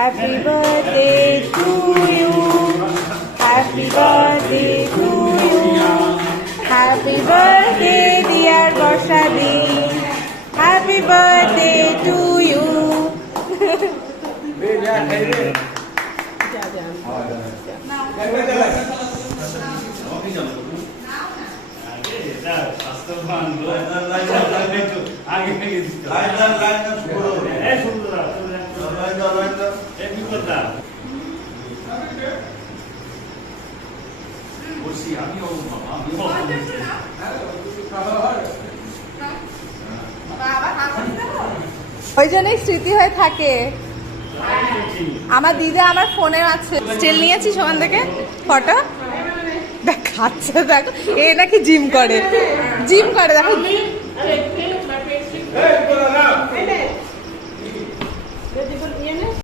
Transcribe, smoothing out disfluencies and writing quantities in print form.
Happy birthday to you. Happy birthday to you. Happy birthday dear Borshadi. Happy birthday to you. ওই জন্যই স্মৃতি হয়ে থাকে। আমার দিদা আমার ফোনে আছে, স্টিল নিয়েছিস ওখান থেকে ফটো দেখ, খাচ্ছে দেখো, এ নাকি জিম করে দেখো।